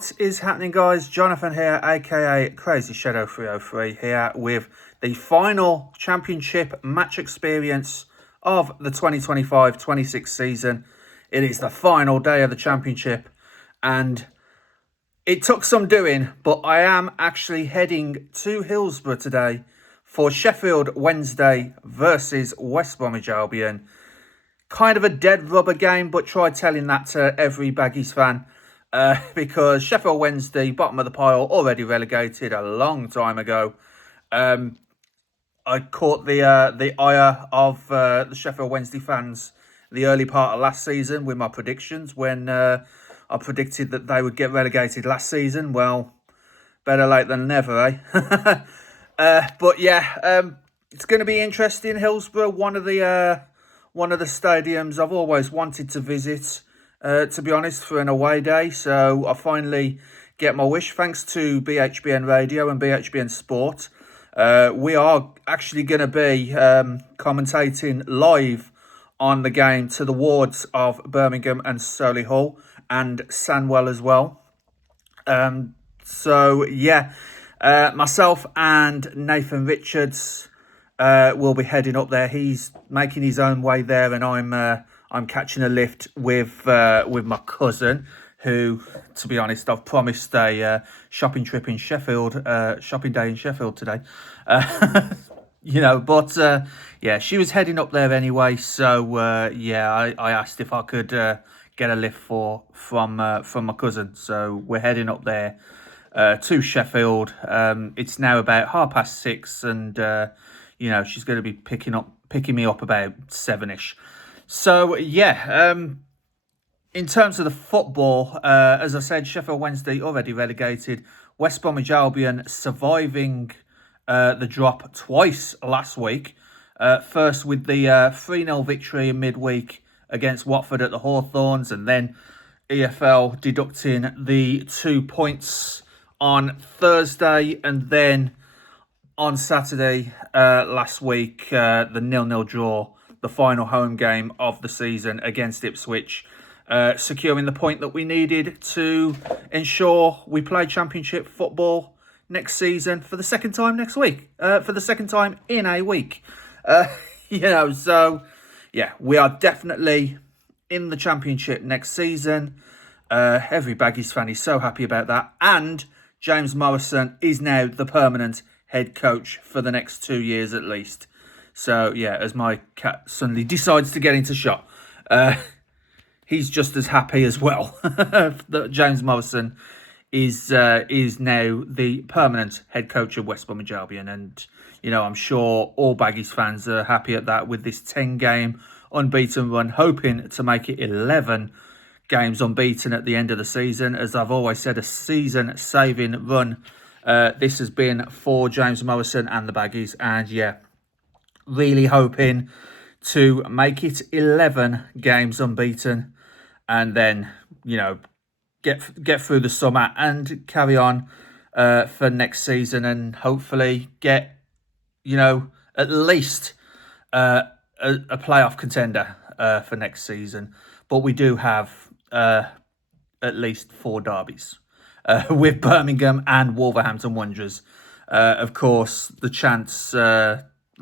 What is happening, guys? Jonathan here, aka CrazyShadow 303, here with the final championship match experience of the 2025-26 season. It is the final day of the championship, and it took some doing, but I am actually heading to Hillsborough today for Sheffield Wednesday versus West Bromwich Albion. Kind of a dead rubber game, but try telling that to every Baggies fan. Because Sheffield Wednesday, bottom of the pile, already relegated a long time ago. I caught the ire of the Sheffield Wednesday fans the early part of last season with my predictions when I predicted that they would get relegated last season. Well, better late than never, eh? But yeah, it's going to be interesting. Hillsborough, one of the stadiums I've always wanted to visit. To be honest, for an away day. So I finally get my wish, thanks to BHBN Radio and BHBN Sport. We are actually going to be commentating live on the game to the wards of Birmingham and Solihull and Sandwell as well. So yeah, myself and Nathan Richards will be heading up there. He's making his own way there, and I'm catching a lift with my cousin, who, to be honest, I've promised a shopping trip in Sheffield, shopping day in Sheffield today. But yeah, she was heading up there anyway. So yeah, I asked if I could get a lift from my cousin. So we're heading up there to Sheffield. It's now about 6:30, and she's going to be picking me up about 7ish. So, yeah, in terms of the football, as I said, Sheffield Wednesday already relegated. West Bromwich Albion surviving the drop twice last week. First with the 3-0 victory in midweek against Watford at the Hawthorns, and then EFL deducting the 2 points on Thursday, and then on Saturday last week, the 0-0 draw, the final home game of the season against Ipswich, securing the point that we needed to ensure we play championship football next season for the second time next week, for the second time in a week. So yeah, we are definitely in the championship next season. Every Baggies fan is so happy about that. And James Morrison is now the permanent head coach for the next 2 years at least. So, yeah, as my cat suddenly decides to get into shot, he's just as happy as well that James Morrison is now the permanent head coach of West Bromwich Albion. And, I'm sure all Baggies fans are happy at that with this 10-game unbeaten run, hoping to make it 11 games unbeaten at the end of the season. As I've always said, a season-saving run this has been for James Morrison and the Baggies. And, yeah, really hoping to make it 11 games unbeaten, and then, get through the summer and carry on for next season, and hopefully get, at least a playoff contender for next season. But we do have at least 4 derbies with Birmingham and Wolverhampton Wanderers. Of course, the chance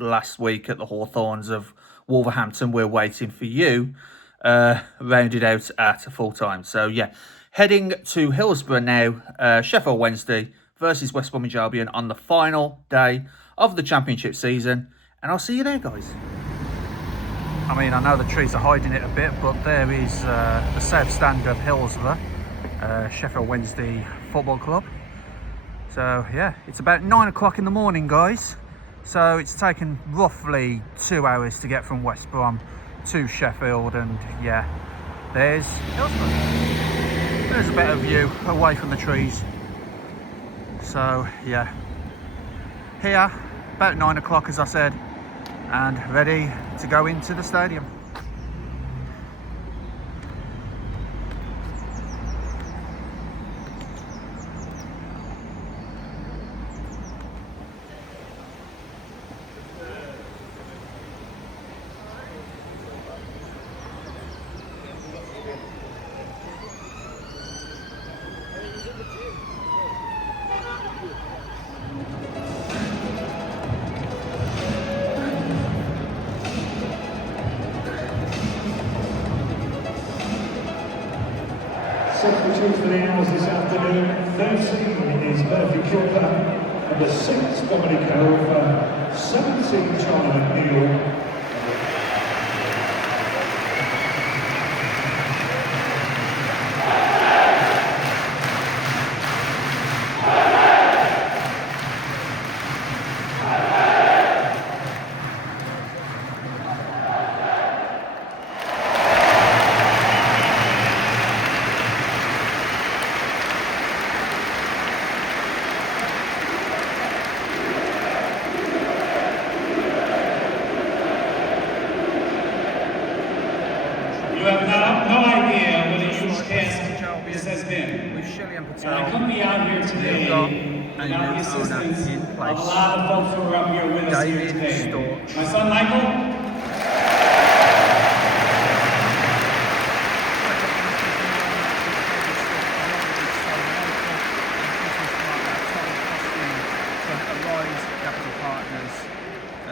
last week at the Hawthorns of Wolverhampton, we're waiting for you, rounded out at full time. So yeah, heading to Hillsborough now, Sheffield Wednesday versus West Bromwich Albion on the final day of the championship season, and I'll see you there, guys. I mean, I know the trees are hiding it a bit, but there is the south stand of Hillsborough, Sheffield Wednesday Football Club. So yeah, it's about 9 o'clock in the morning, guys. So it's taken roughly 2 hours to get from West Brom to Sheffield, and yeah, there's Hillsborough. There's a better view away from the trees. So yeah, here about 9 o'clock, as I said, and ready to go into the stadium. Substitutes for the Owls this afternoon. 13 is Murphy Cooper. Number 6, Dominic Over. 17, Charlie McNeil. My son Michael.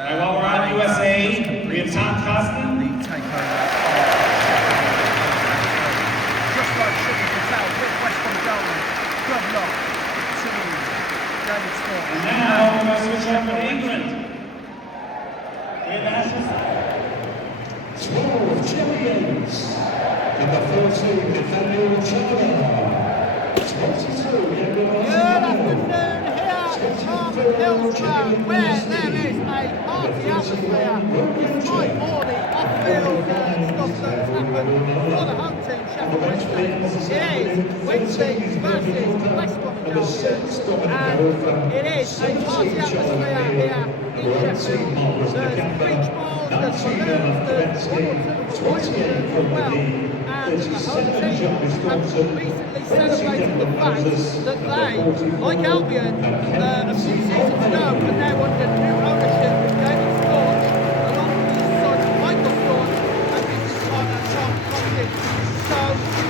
While we're on USA, we have Tom Costin. The takeover. Just like Sugar Patel, West from Dublin, Gridlock to David Scott. And now we're going to switch over to England. 12 champions. Number 14, Nathaniel Chandler. 22, Good afternoon here from Hillsborough, where there is a party atmosphere despite all the off-field stuff that's happened for the home team, Sheffield Wednesday. It is Wednesday versus West Bromwich Albion, and it is a party atmosphere here in Sheffield. There's beach balls, there's balloons, there's as well, and the home team have recently celebrated the fact that they, like Albion, a few seasons ago, when they wanted new ownership with David Scott, along with his son Michael Scott and business partner Tom Costin. So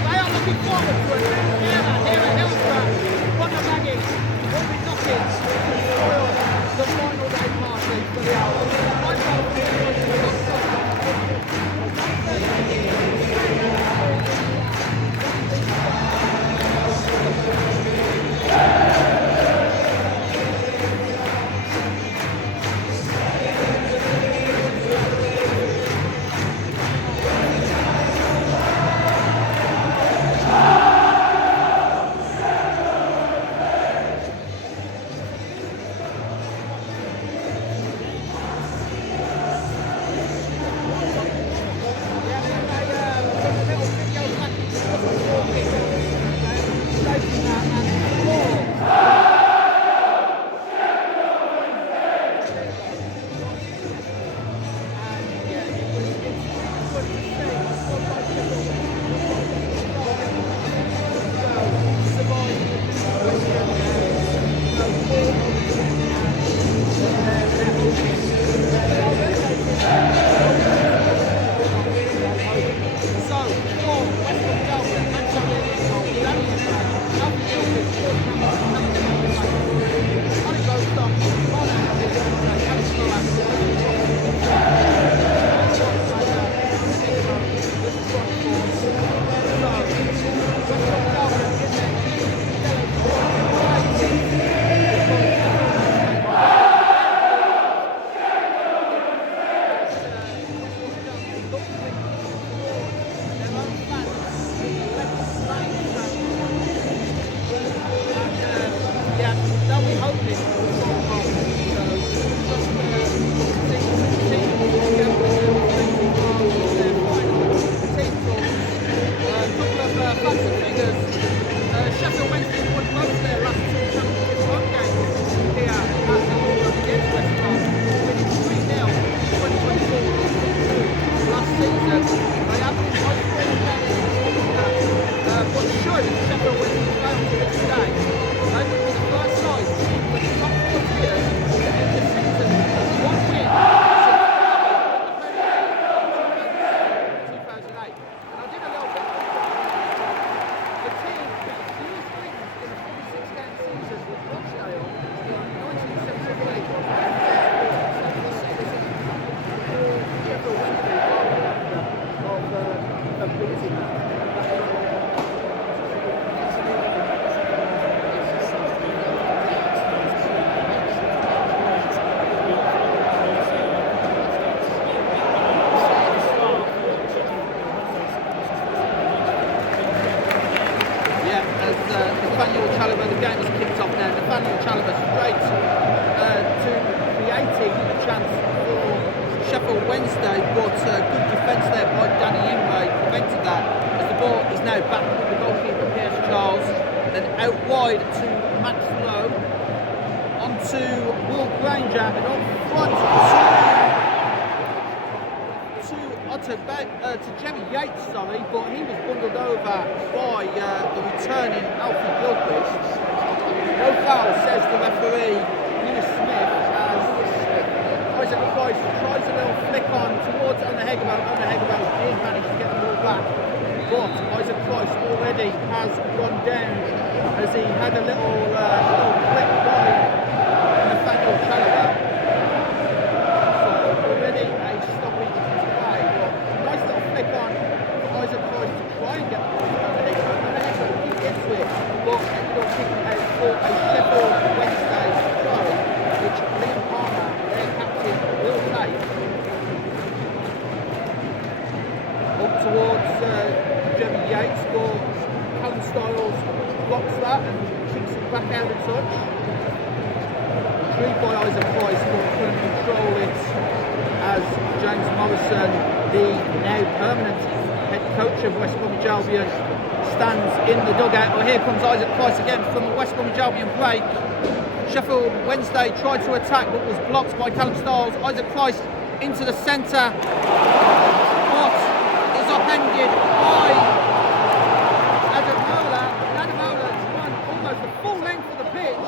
they are looking forward to a new era here at Hillsborough. What the Baggies will be knocking to spoil the final day party for the Owls. Sheffield Wednesday won both their last two championship home games here at Hillsborough against West Brom, winning 3-0 2024 last season. They have been high scoring games, but should Sheffield Wednesday fail to win today, they would be the first side with the top 4 tiers to end the season with 1 win since Albion 2008. And I did a little bit of the team used wins in a 46-game season with Matchday in 1973. Sheffield Wednesday Nathaniel Chalobah. The game is kicked off now. Nathaniel Chalobah straight to creating a chance for Sheffield Wednesday, but good defence there by Danny Imray prevented that, as the ball is now back with the goalkeeper Pierce Charles, then out wide to Max Lowe, onto Will Granger, and up front to Jerry Yates, but he was bundled over by the returning Alfie Gilchrist. No foul, says the referee, Lewis Smith, as Isaac Price tries a little flick on towards Onahegbo. Onahegbo did manage to get the ball back, but Isaac Price already has gone down as he had a little flick by Nathaniel Chalobah. So already a stoppage to play, but nice little flick on for Isaac Price to try and get the ball to Onahegbo. Onahegbo he gets to it, but ended up kicking out for a Sheffield Wednesday throw, which Liam Palmer, their captain, will take. Up towards Jeremy Yates, but Callum Styles blocks that and kicks it back out of touch. Retrieved by Isaac Price, but couldn't control it as James Morrison, the now permanent head coach of West Bromwich Albion, stands in the dugout. Well, here comes Isaac Price again from a West Bromwich Albion break. Sheffield Wednesday tried to attack but was blocked by Callum Styles. Isaac Price into the centre, but is upended by Adam Mola. Adam Mola run almost the full length of the pitch,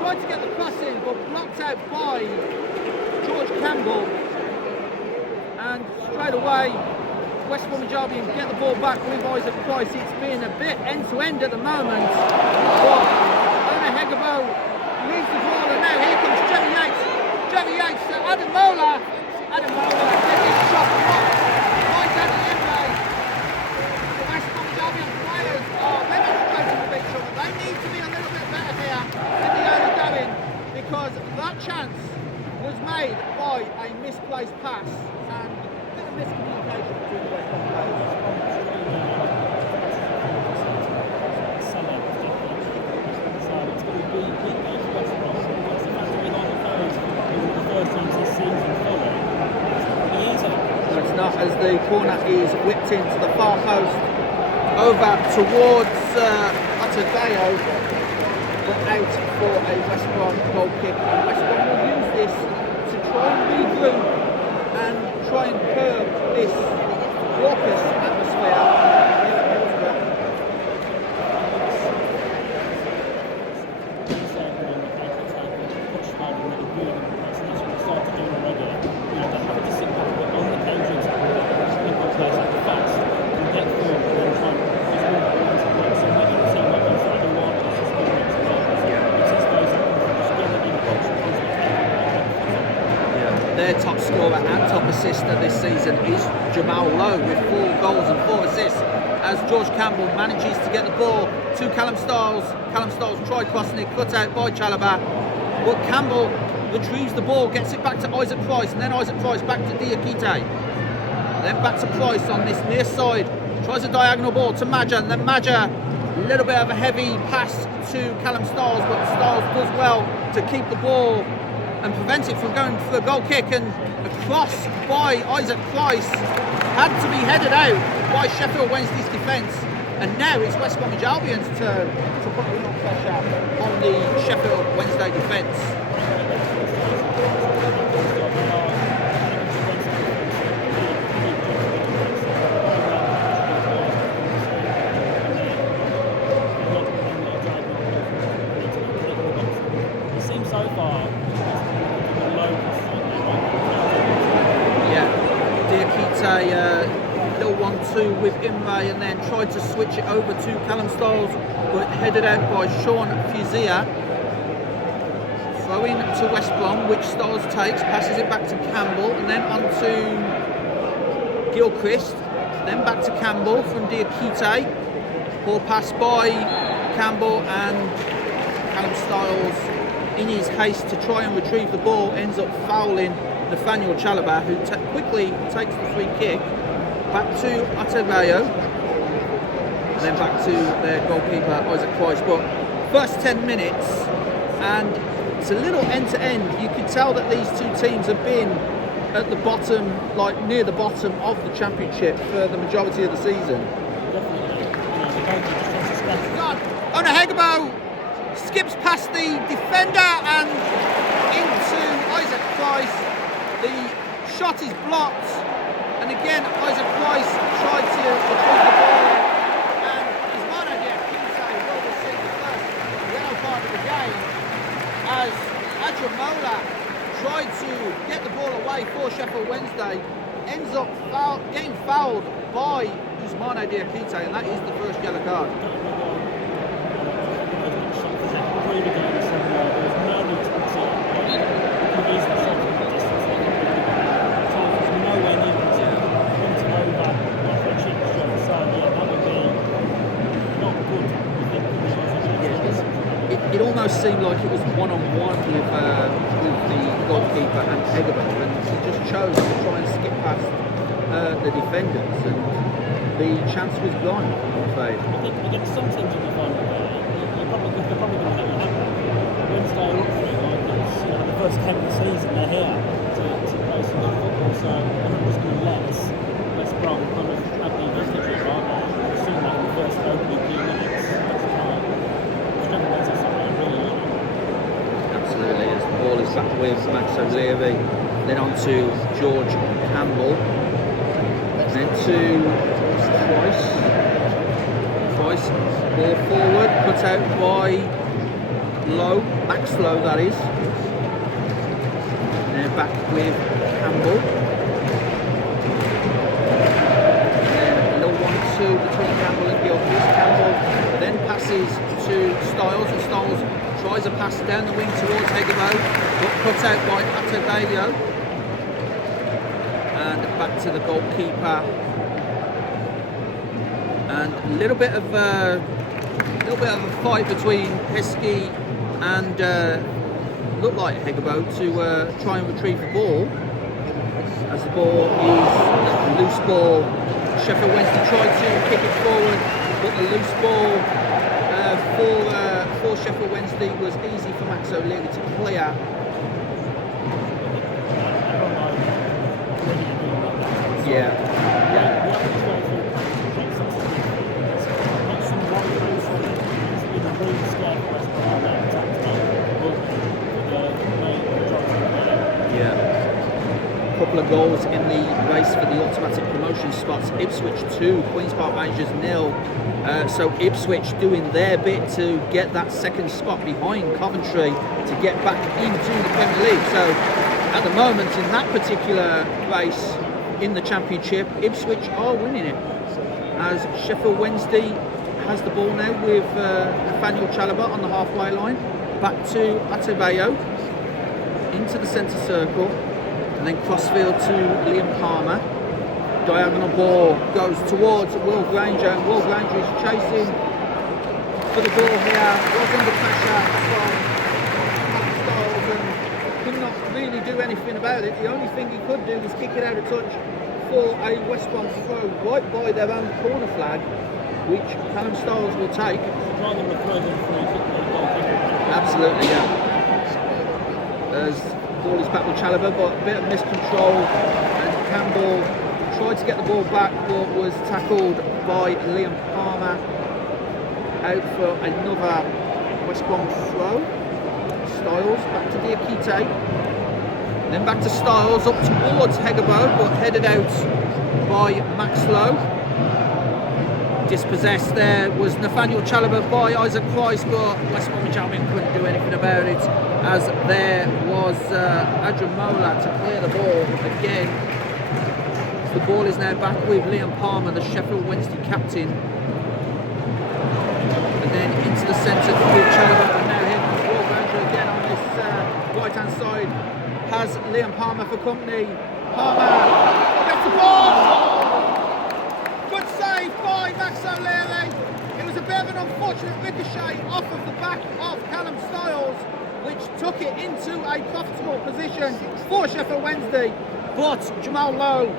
tried to get the cross in but blocked out by George Campbell. And straight away West Bromwich Albion get the ball back with Isaac Price. It's been a bit end-to-end at the moment, but Onahegbo leaves the ball, and now here comes Jerry Yates. Jerry Yates to Adam Mola. Adam Mola gets his shot blocked by Danny Imray. The West Bromwich Albion players are remonstrating with each other. They need to be a little bit better here in the early going, because that chance was made by a misplaced pass and a bit of miscommunication between the West Brom players. It's not, as the corner is whipped into the far post over towards Ottaveo, but out for a West Brom goal kick. And West Brom will use this to try and regroup and try and curb this raucous atmosphere here at Hillsborough. Their top scorer and top assister this season is Jamal Lowe with 4 goals and 4 assists, as George Campbell manages to get the ball to Callum Styles. Callum Styles tried crossing it, cut out by Chalobah, but Campbell retrieves the ball, gets it back to Isaac Price, and then Isaac Price back to Diakite. Then back to Price on this near side, tries a diagonal ball to Maja, and then Maja, a little bit of a heavy pass to Callum Styles, but Styles does well to keep the ball and prevent it from going for the goal kick, and a cross by Isaac Price had to be headed out by Sheffield Wednesday's defence, and now it's West Bromwich Albion's turn to put a little pressure on the Sheffield Wednesday defence. Little 1-2 with Imray, and then tried to switch it over to Callum Styles, but headed out by Sean Fuzia. Throw in to West Brom, which Styles takes, passes it back to Campbell, and then on to Gilchrist, then back to Campbell from Diakite. Ball pass by Campbell, and Callum Styles, in his haste to try and retrieve the ball, ends up fouling Nathaniel Chalobah, who quickly takes the free kick. Back to Ottaveo. and then back to their goalkeeper Isaac Price. But first 10 minutes, and it's a little end to end. You could tell that these two teams have been at the bottom, like near the bottom of the championship for the majority of the season. Ona Hegebo skips past the defender and into Isaac Price. The shot is blocked, and again Isaac Price tried to retrieve the ball, and his manager Kinsey will receive the first yellow card of the game as Adramola tried to get the ball away for Sheffield Wednesday, ends up getting fouled by Ousmane Diakite, and that is the first yellow card. It almost seemed like it was one-on-one with the goalkeeper and Hegebo, and he just chose to try and skip past the defenders, and the chance was gone, I'm afraid. I think some teams in the final they're probably going to let you have that. Wednesday look for it like it's the first 10 of the season, they're here to play some good football, so I think it's going to let West Brom kind of have the advantage of it. We've seen that in the first opening few minutes. That's fine. Struggling to something really long. Absolutely, as the ball is back with Max O'Leary, then on to George Campbell, then to Price, ball forward, put out by Lowe, Max Lowe that is, and then back with Campbell, and then a little 1-2 between Campbell and Gilchrist. Campbell then passes to Styles, and Styles tries a pass down the wing towards Hegebo, but cut out by Atebayo, and back to the goalkeeper. And a little bit of a fight between Heskey and looked like Hegebo to try and retrieve the ball. As the ball is a loose ball, Sheffield Wednesday tried to kick it forward, but the loose ball for Sheffield Wednesday was easy for Max O'Leary to clear. Yeah. Couple of goals in the race for the automatic promotion spots. Ipswich 2, Queen's Park Rangers 0. So Ipswich doing their bit to get that second spot behind Coventry to get back into the Premier League. So at the moment in that particular race in the Championship, Ipswich are winning it. As Sheffield Wednesday has the ball now with Nathaniel Chalobah on the halfway line. Back to Atebayo into the centre circle. And then crossfield to Liam Palmer. Diagonal ball goes towards Will Granger, and Will Granger is chasing for the ball here. Was under pressure from Styles and could not really do anything about it. The only thing he could do was kick it out of touch for a West Brom throw right by their own corner flag, which Callum Styles will take. Absolutely, yeah. As ball is back with Chalobah, but a bit of miscontrol, and Campbell tried to get the ball back but was tackled by Liam Palmer. Out for another West Brom throw. Styles back to Diakite, then back to Styles up towards Hegebo, but headed out by Max Lowe. Dispossessed there was Nathaniel Chalobah by Isaac Price, but West Bromwich Albion couldn't do anything about it, as there was Adramola to clear the ball again. The ball is now back with Liam Palmer, the Sheffield Wednesday captain, and then into the centre with Chalobah, and now here comes Will Granger again on this right hand side, has Liam Palmer for company. Palmer gets the ball! By Max O'Leary. It was a bit of an unfortunate ricochet off of the back of Callum Styles, which took it into a profitable position for Sheffield Wednesday, but Jamal Lowe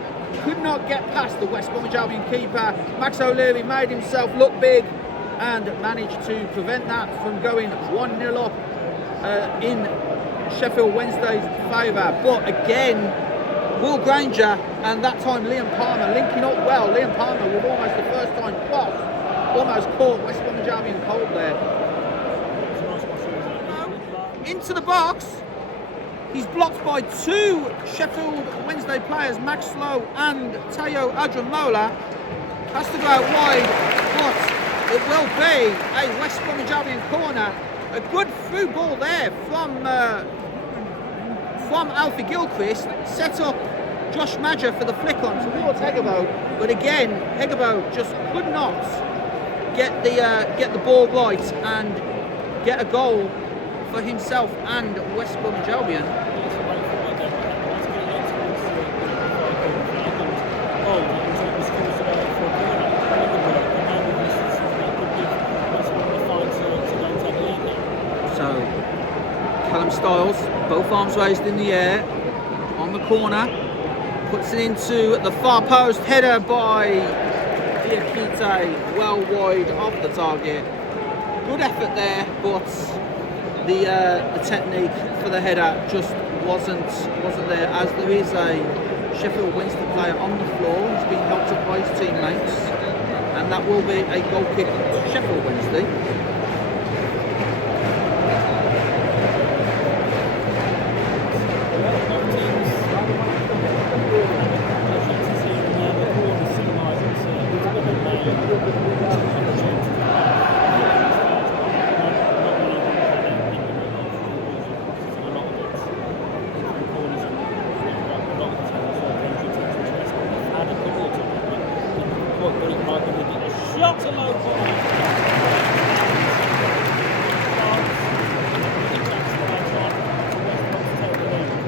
could not get past the West Bromwich Albion keeper. Max O'Leary made himself look big and managed to prevent that from going 1-0 up in Sheffield Wednesday's favour. But again, Will Granger and that time Liam Palmer linking up well. Liam Palmer with almost the first time cross, almost caught West Bromwich Albion cold there. Into the box. He's blocked by two Sheffield Wednesday players, Max Slow and Teo Adramola. Has to go out wide, but it will be a West Bromwich Albion corner. A good through ball there from Alfie Gilchrist. Set up Josh Madger for the flick on towards Hegebo, but again Hegebo just could not get the ball right and get a goal for himself and West Bromwich Albion. So Callum Stiles, both arms raised in the air on the corner, puts it into the far post, header by Diakite, well wide of the target. Good effort there, but the technique for the header just wasn't there, as there is a Sheffield Wednesday player on the floor. He's being helped up by his teammates, and that will be a goal kick to Sheffield Wednesday.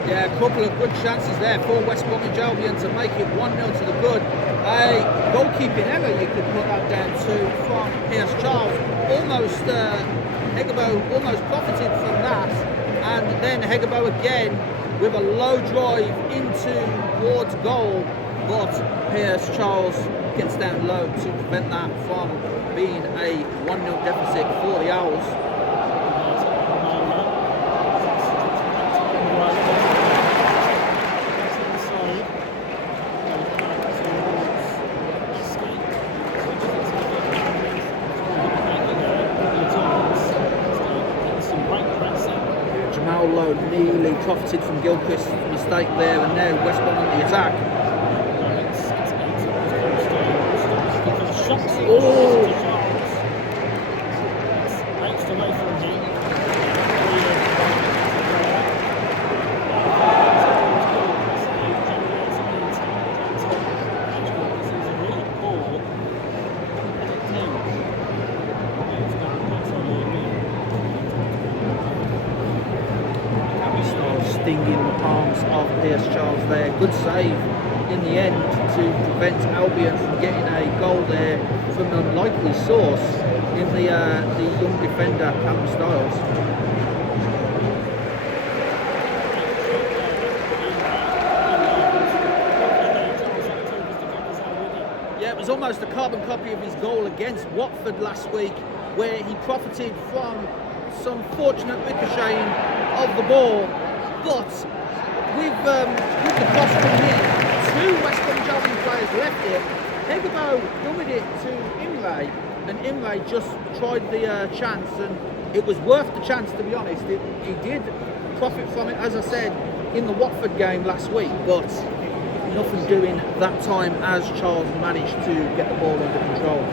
Yeah, a couple of good chances there for West Bromwich Albion to make it 1-0 to the good. A goalkeeping error, you could put that down to, from Pierce Charles. Almost, Hegebo almost profited from that, and then Hegebo again with a low drive into towards goal, but Pierce Charles gets down low to prevent that from being a 1-0 deficit for the Owls. Nearly profited from Gilchrist's mistake there, and now West Brom on the attack. Oh! Stinging the palms of Pierce Charles there. Good save in the end to prevent Albion from getting a goal there from an unlikely source in the young defender Callum Stiles. Yeah, it was almost a carbon copy of his goal against Watford last week, where he profited from some fortunate ricocheting of the ball. But with the cross coming in, two West Bromwich Albion players left it. Hegebo dummied it to Imre, and Imre just tried the chance, and it was worth the chance, to be honest. He did profit from it, as I said, in the Watford game last week, but nothing doing that time as Charles managed to get the ball under control.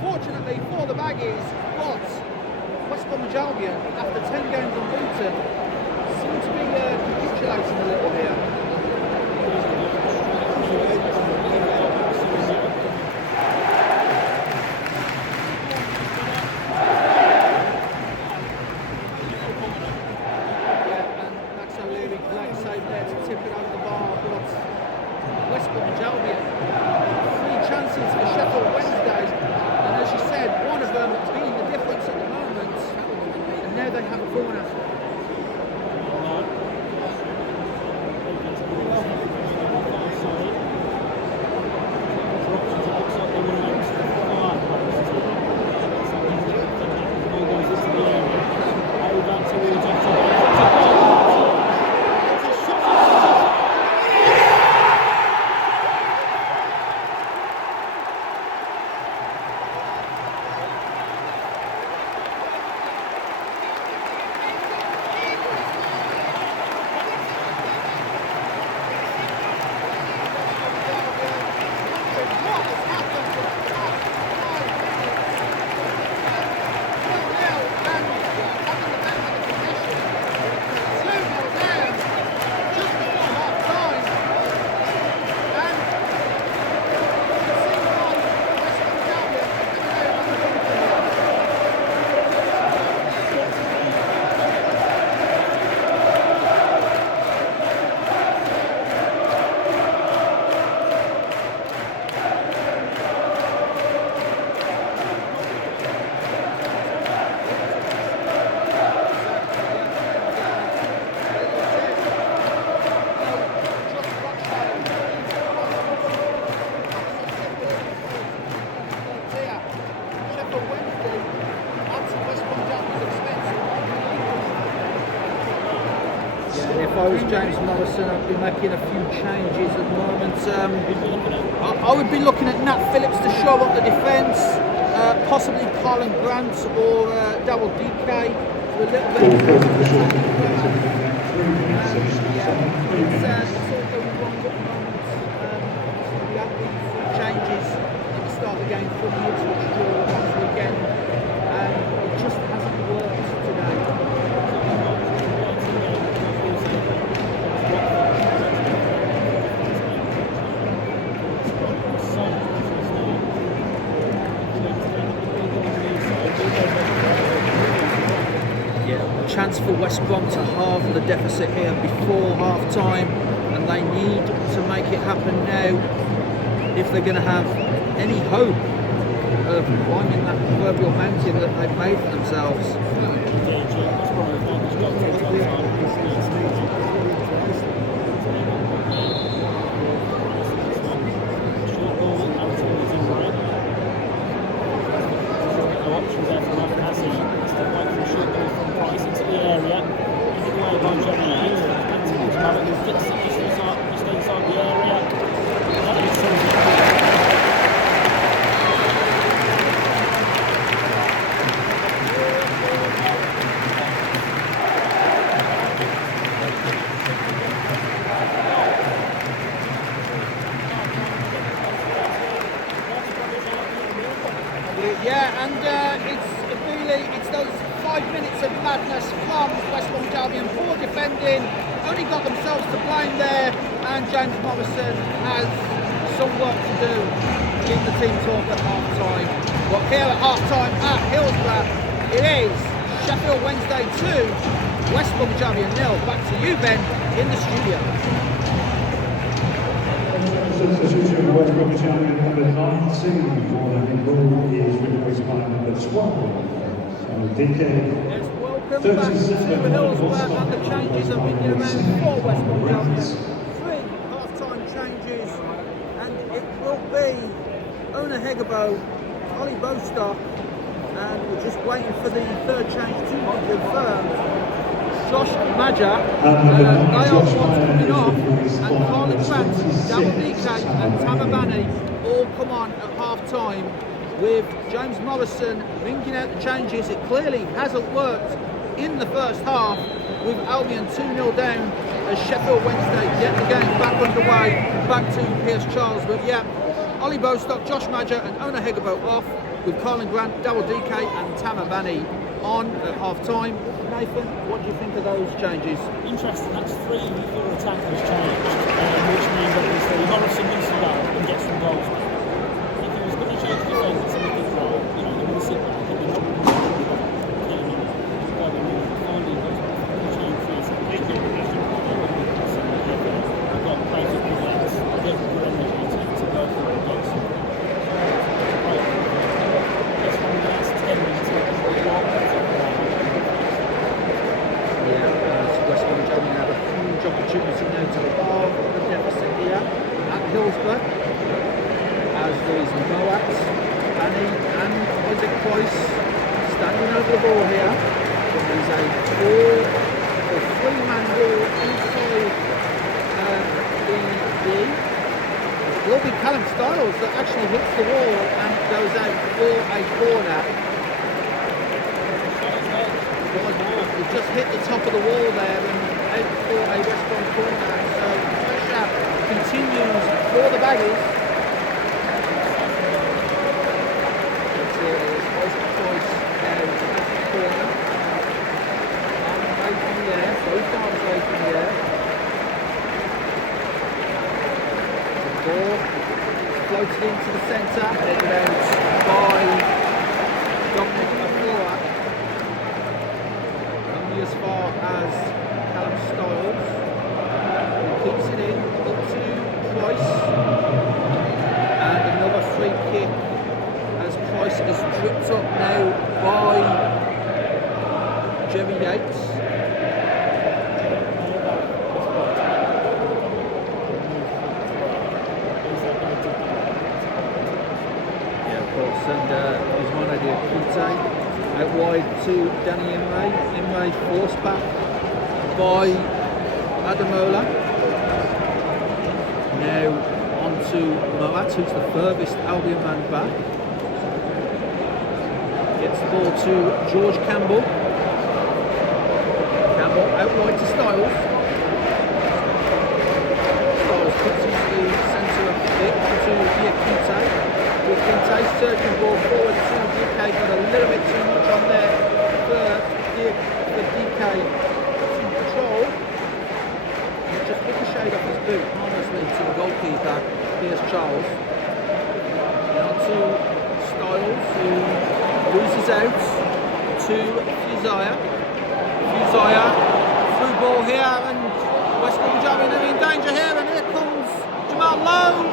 Fortunately for the Baggies, but West Bromwich Albion, after 10 games unbeaten, seem to be capitulating a little here. Yeah, and that's a really great save there to tip it over the bar, but West Bromwich Albion, 3 chances for Sheffield Wednesday. And as you said, one of them being the difference at the moment, and now they have a corner. If I was James Morrison, I'd be making a few changes at the moment. I would be looking at Nat Phillips to show up the defence, possibly Colin Grant or Darryl DK for a little bit. It's all going wrong at the moment. We have been through changes at the start of the game from the Ipswich draw last weekend. It just hasn't worked today. Chance for West Brom to halve the deficit here before half time, and they need to make it happen now if they're going to have any hope of climbing that proverbial mountain that they've made for themselves. It's those 5 minutes of madness from West Bromwich Albion. Poor defending, only got themselves to blame there, and James Morrison has some work to do to keep the team talk at half time. But here at half time at Hillsborough, it is Sheffield Wednesday 2, West Bromwich Albion 0. Back to you, Ben, in the studio. Substitution of West Bromwich Albion number 19 for the goal is replaced by number 12. Yes, welcome back to Hillsborough, and the changes have been announced for West Bromwich Albion. 3 half-time changes, and it will be Ona Hegabo, Ollie Bostock, and we're just waiting for the third change to be confirmed. So Josh Madger, number 9, they are Josh ones Madger, coming off, for his and spot Carly number Grant, 26. Double DK and Tamabani all come on at half time with James Morrison ringing out the changes. It clearly hasn't worked in the first half with Albion 2-0 down as Sheffield Wednesday get the game back underway, back to Pierce Charles. But yeah, Ollie Bostock, Josh Madger and Ona Hegabo off with Colin Grant, Double DK and Tamabani on at half time. Nathan, what do you think of those changes? Interesting, that's 3 before attackers changed, which means obviously Morrison needs to go and get some goals back. If he was going to change defence and something wrong, you know, they're going to sit back, they're not going to do that. Finding those change things, they've got players with good legs, they've got good energy to go for it against them. That's one of the last 10 minutes of the West Bromwich Albion have a huge opportunity now to halve the deficit here at Hillsborough, as there is Moat, Annie and Isaac Price standing over the ball here. There is a 3-man ball inside the it will be Callum Styles that actually hits the wall and goes out for a corner. It just hit the top of the wall there and out for a West Brom corner. So pressure continues for the Baggies. It's Isaac Price now at the corner. Arm away from the air, both arms away from the air. The ball floated into the centre, headed out by Dominic McClure. As far as Callum Styles, who keeps it in up to Price, and another free kick as Price is tripped up now by Jerry Yates. Yeah, of course, and he's one idea, Kute. Out wide to Danny Imre. Imre forced back by Adamola. Now on to Moat, who's the furthest Albion man back. Gets the ball to George Campbell. Campbell out wide to Styles. Styles puts into the centre of the pitch to Diakite. Diakite surging ball forward to DK, got a little bit too much on there for DK to control. And it just ricocheted off his boot harmlessly to the goalkeeper, Pierce Charles. Now to Styles, who loses out to Fuzaya. Fuzaya, through ball here, and West Bromwich Albion are in danger here, and here comes Jamal Lowe.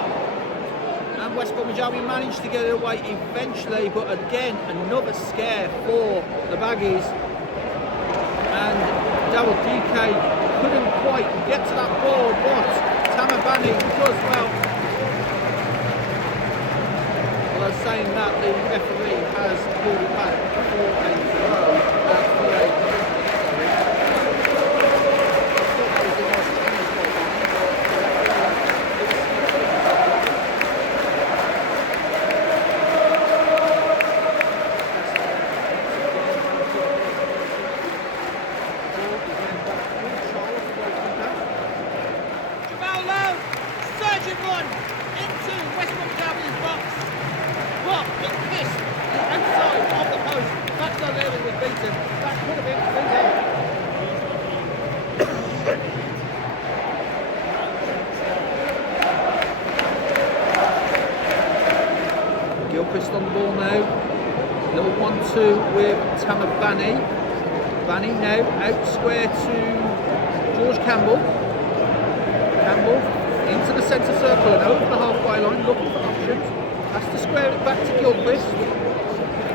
And West Bromwich Albion managed to get it away eventually, but again, another scare for the Baggies. And Double DK couldn't quite get to that ball, but Tamabani does well. Well, I was saying that the referee has pulled it back for a throw. Gilchrist on the ball now. Little 1-2 with Tamabani. Bani now out square to George Campbell. Campbell into the centre circle and over the halfway line, looking for options. Has to square it back to Gilchrist.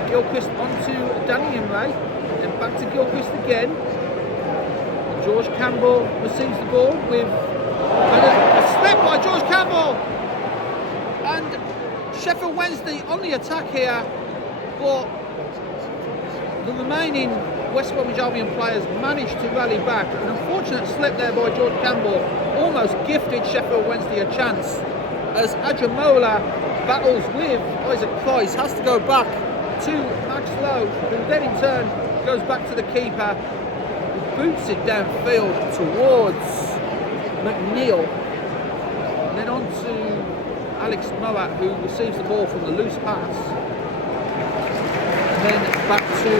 Gilchrist onto Danny Imre. Then back to Gilchrist again. And George Campbell receives the ball with a slip by George Campbell. And Sheffield Wednesday on the attack here, but the remaining West Bromwich Albion players managed to rally back. An unfortunate slip there by George Campbell almost gifted Sheffield Wednesday a chance, as Ajamola battles with Isaac Price, has to go back to Max Lowe, who then in turn goes back to the keeper, who boots it downfield towards McNeil, and then on to Alex Moat, who receives the ball from the loose pass, and then back to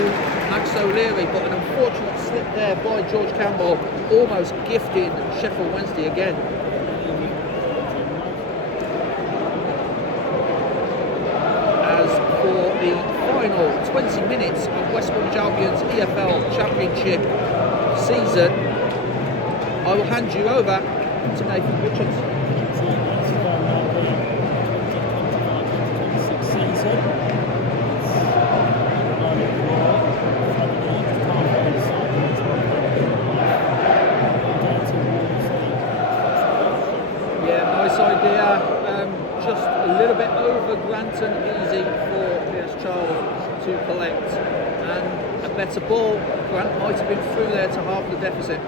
Max O'Leary, but an unfortunate slip there by George Campbell, almost gifting Sheffield Wednesday again. As for the final 20 minutes of West Bromwich Albion's EFL Championship season, I will hand you over to Nathan Richards. Just a little bit over Granton, easy for Pierce Charles to collect, and a better ball. Grant might have been through there to half the deficit.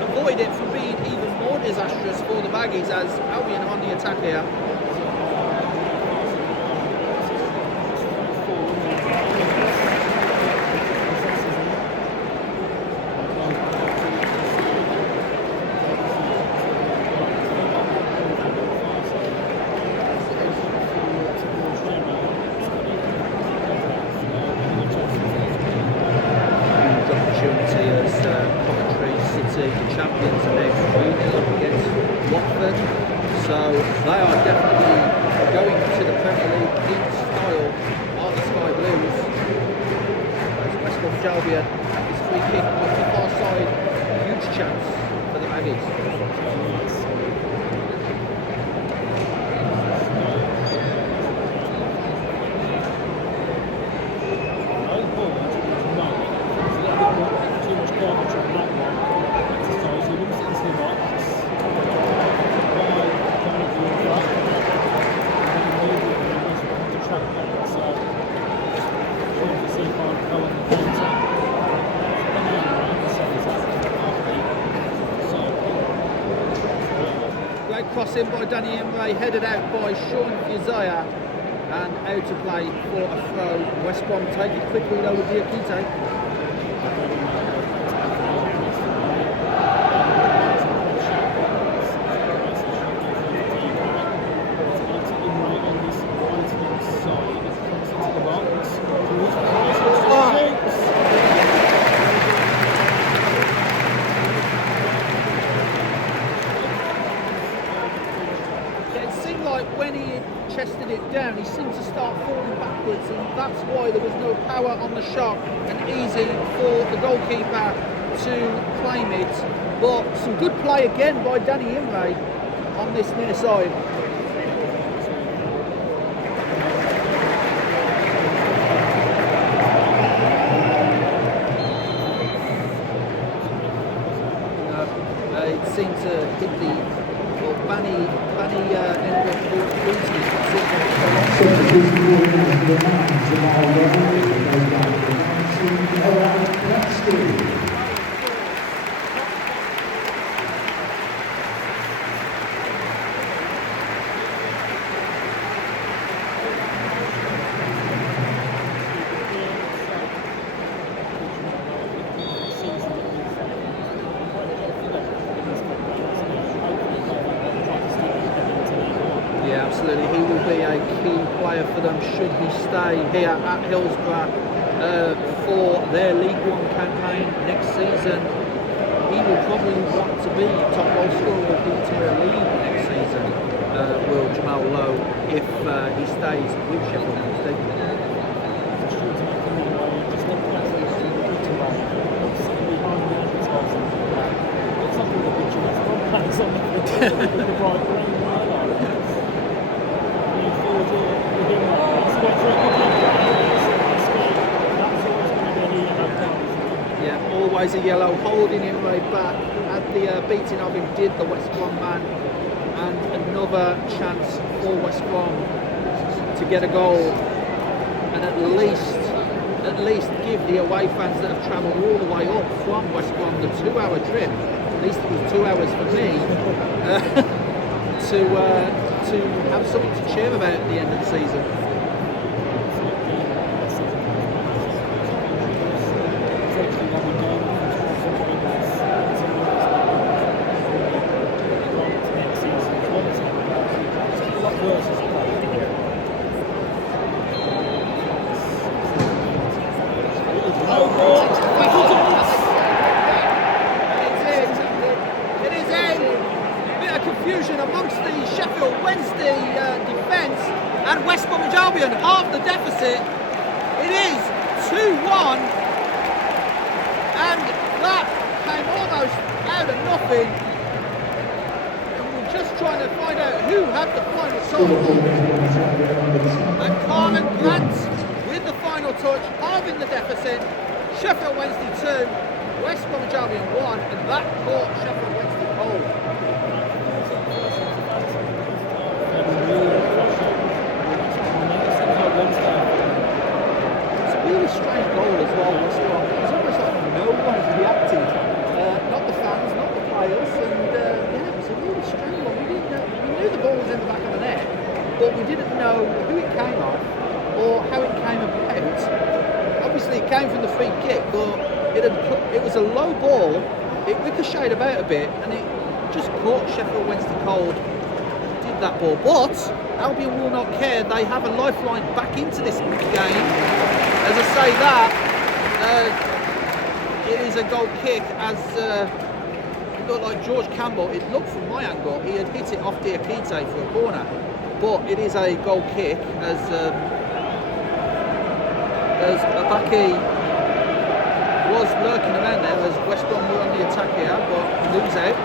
Avoid it from being even more disastrous for the Baggies, as Albion are on the attack here. Champions, and they're 3-0 up against Watford, so they are definitely going to the Premier League in style on the Sky Blues. As West Bromwich Albion at this free kick off the far side, huge chance for the Baggies. Crossing by Danny Imray, headed out by Sean Uzziah, and out to play for a throw. West Brom take it quickly though with Diakite. Chested it down, he seemed to start falling backwards, and that's why there was no power on the shot and easy for the goalkeeper to claim it. But some good play again by Danny Imray on this near side. It seemed to hit the Banny end of absolutely, he will be a key player for them should he stay here at Hillsborough for their League One campaign next season. He will probably want to be top goal scorer of the entire league next season, will Jamal Lowe, if he stays with Sheffield Wednesday. Yeah, always a yellow, holding him right back. At the beating of him did the West Brom man, and another chance for West Brom to get a goal, and at least give the away fans that have travelled all the way up from West Brom the 2-hour trip. At least it was 2 hours for me to have something to cheer about at the end of the season. Amongst the Sheffield Wednesday defence and West Bromwich Albion, half the deficit. It is 2-1, and that came almost out of nothing. And we're just trying to find out who had the final touch. And Carmen Grant with the final touch, halving the deficit. Sheffield Wednesday 2, West Bromwich Albion 1, and that caught Sheffield Wednesday cold. It's a really strange goal as well. It's almost like no one's reacting. Not the fans, not the players, and yeah, it was a really strange one. We knew the ball was in the back of the net, but we didn't know who it came off or how it came about. Obviously, it came from the free kick, but it was a low ball. It ricocheted about a bit, and it just caught Sheffield Wednesday cold. That ball, but Albion will not care. They have a lifeline back into this game. As I say that, it is a goal kick. As it looked like George Campbell, it looked from my angle, he had hit it off Diakite for a corner, but it is a goal kick as Baggies was lurking around there as West Brom were on the attack here, but lose out.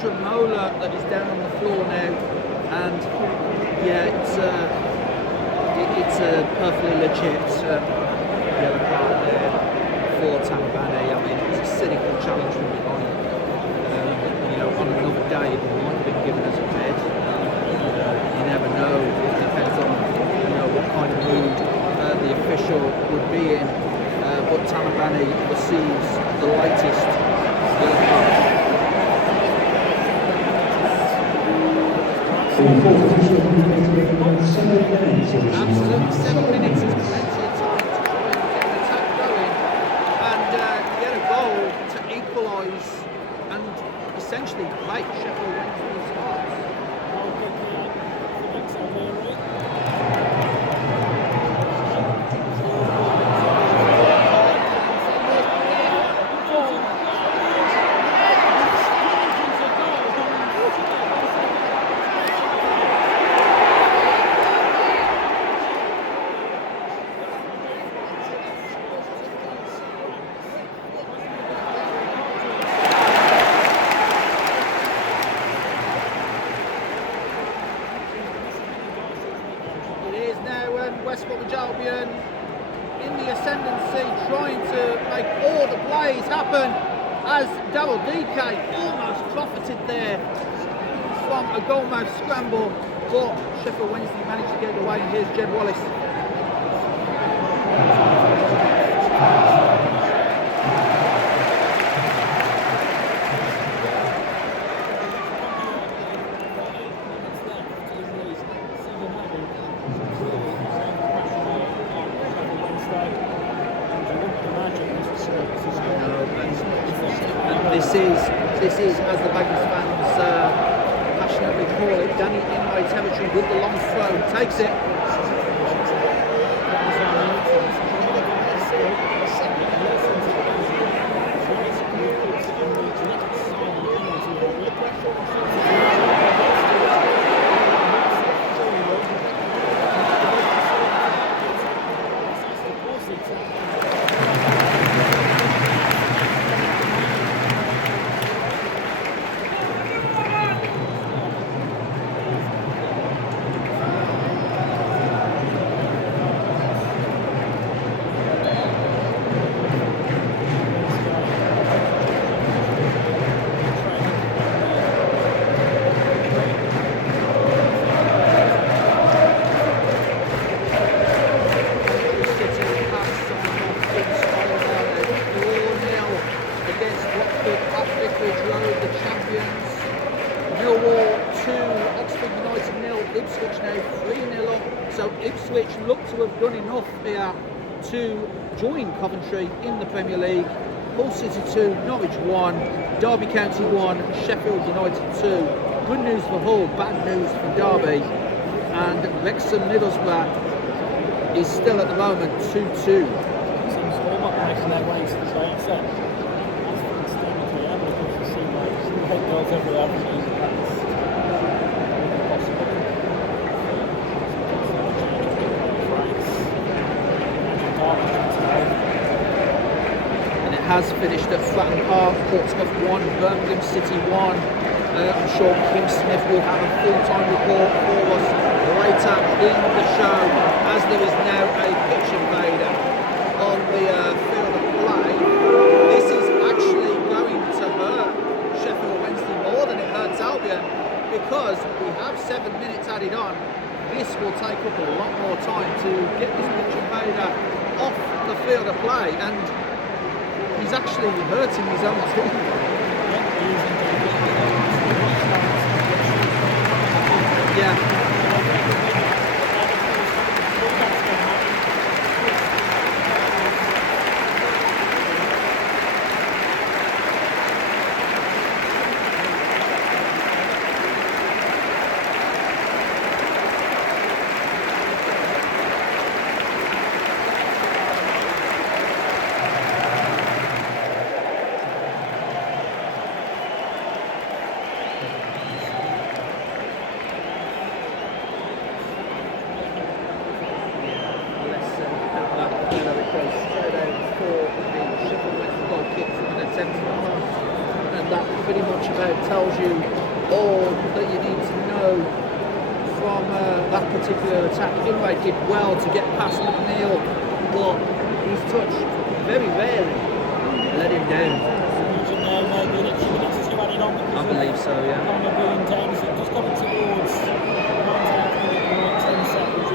Mayl that is down on the floor now, and yeah, it's a perfectly legit yellow card there for Tamabane. I mean, it was a cynical challenge from behind. On another day it might have been given as a red. You never know. It depends on what kind of mood the official would be in. But Tamabane receives the latest yellow card. Absolutely, 7 minutes is plenty of time to try and get an attack going and get a goal to equalise and essentially break Sheffield Wednesday's hearts. West Bromwich Albion in the ascendancy, trying to make all the plays happen as Daryl DK almost profited there from a goalmouth scramble, but Sheffield Wednesday managed to get it away, and here's Jed Wallace. This is, as the Baggies fans passionately call it, Danny in my territory with the long throw, takes it. To join Coventry in the Premier League. Hull City 2, Norwich 1, Derby County 1, Sheffield United 2. Good news for Hull, bad news for Derby. And Wrexham Middlesbrough is still at the moment 2-2. Seems all not making their way to the playoffs then. That's extremely clear, because you see like hate goals everywhere from these attacks. Possible. And it has finished at Fratton Park, Portsmouth 1, Birmingham City 1. I'm sure Kim Smith will have a full-time report for us later in the show, as there is now a pitch invader on the field of play. This is actually going to hurt Sheffield Wednesday more than it hurts Albion, because we have 7 minutes added on. This will take up a lot more time to get this pitch invader off the field of play, and he's actually hurting his own team. Yeah. Tells you all that you need to know from that particular attack. Inmate did well to get past McNeil, but his touch very rarely let him down. I believe so, yeah. Just coming towards 10 seconds,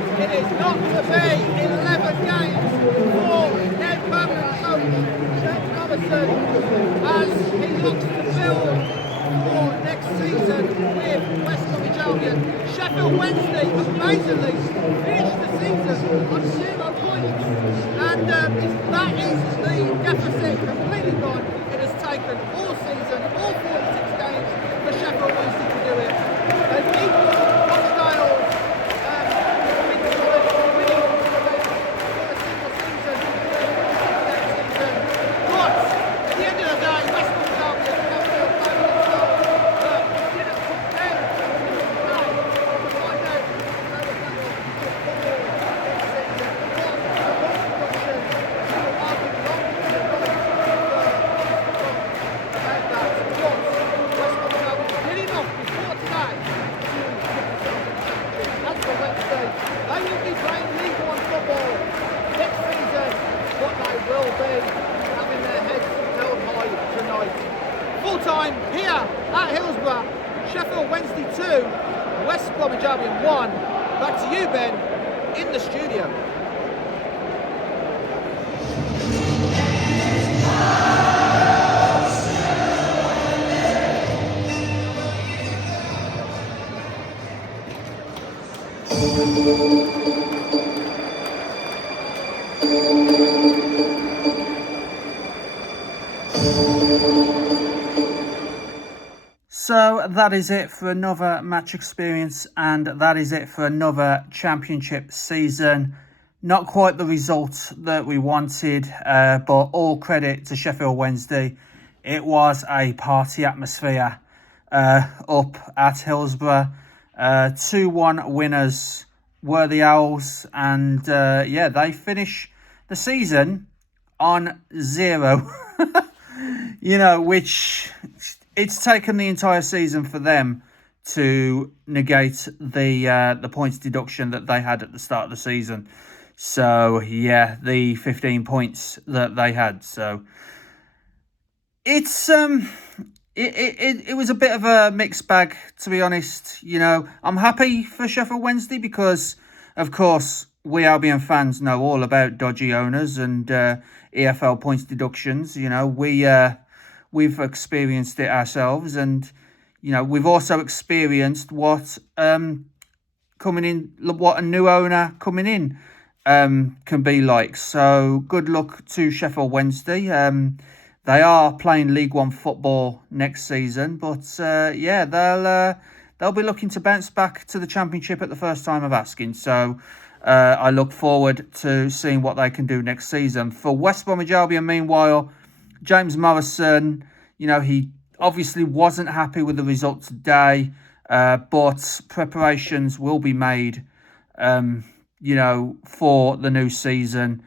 but it is not to be. 11 games for then permanent coach James Morrison as he looks to build for next season with West Bromwich Albion. Sheffield Wednesday amazingly finished the season on 0 points, and that is the deficit completely gone. It has taken all season, all 46 games for Sheffield Wednesday to do it. They've equalled Rochdale winning for a single season next season. But at the end of the day, West Bromwich Albion have no final result that didn't put them in the play to find out who they were going to football next season. But the whole production will argue long to the right about that. But West Bromwich Albion did enough before today to as for Wednesday, they will be playing League One football next season, but they will be having their heads held high tonight. Full time here at Hillsborough, Sheffield Wednesday 2, West Bromwich Albion 1. Back to you, Ben, in the studio. So that is it for another match experience, and that is it for another championship season. Not quite the result that we wanted, but all credit to Sheffield Wednesday. It was a party atmosphere up at Hillsborough. 2-1 winners were the Owls, and they finish the season on 0. Which it's taken the entire season for them to negate the points deduction that they had at the start of the season. So the 15 points that they had. So it's it was a bit of a mixed bag, to be honest. I'm happy for Sheffield Wednesday because, of course, we Albion fans know all about dodgy owners and EFL points deductions. We've experienced it ourselves, and we've also experienced what a new owner coming in can be like. So good luck to Sheffield Wednesday. They are playing League One football next season, but they'll be looking to bounce back to the Championship at the first time of asking. So I look forward to seeing what they can do next season. For West Bromwich Albion, meanwhile, James Morrison, he obviously wasn't happy with the result today, but preparations will be made, for the new season.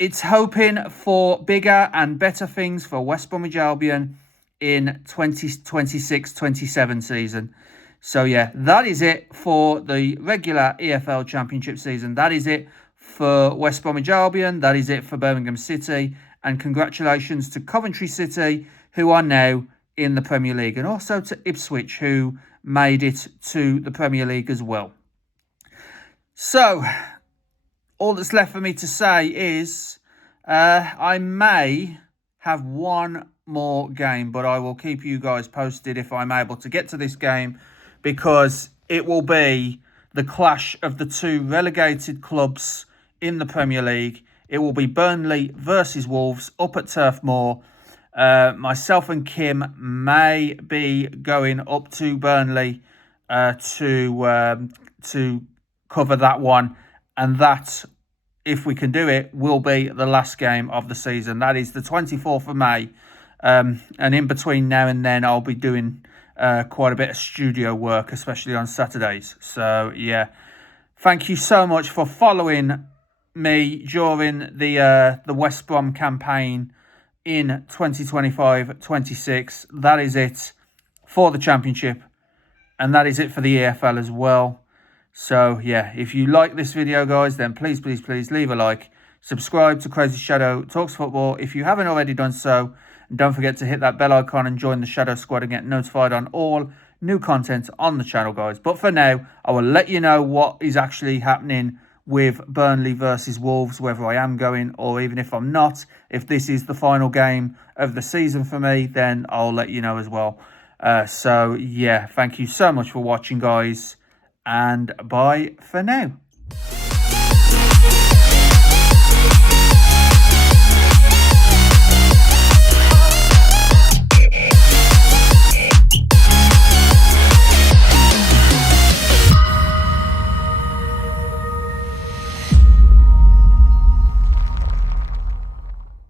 It's hoping for bigger and better things for West Bromwich Albion in 2026-27 season. So that is it for the regular EFL Championship season. That is it for West Bromwich Albion. That is it for Birmingham City. And congratulations to Coventry City, who are now in the Premier League. And also to Ipswich, who made it to the Premier League as well. So all that's left for me to say is I may have one more game, but I will keep you guys posted if I'm able to get to this game, because it will be the clash of the two relegated clubs in the Premier League. It will be Burnley versus Wolves up at Turf Moor. Myself and Kim may be going up to Burnley to cover that one, and that, if we can do it, will be the last game of the season. That is the 24th of May, and in between now and then I'll be doing quite a bit of studio work, especially on Saturdays. So thank you so much for following me during the West Brom campaign in 2025-26. That is it for the Championship, and that is it for the EFL as well. So if you like this video, guys, then please leave a like, subscribe to CrazyShadow Talks Football if you haven't already done so, and don't forget to hit that bell icon and join the Shadow Squad and get notified on all new content on the channel, guys. But for now, I will let you know what is actually happening with Burnley versus Wolves, whether I am going or even if I'm not. If this is the final game of the season for me, then I'll let you know as well. So yeah, thank you so much for watching, guys, and bye for now.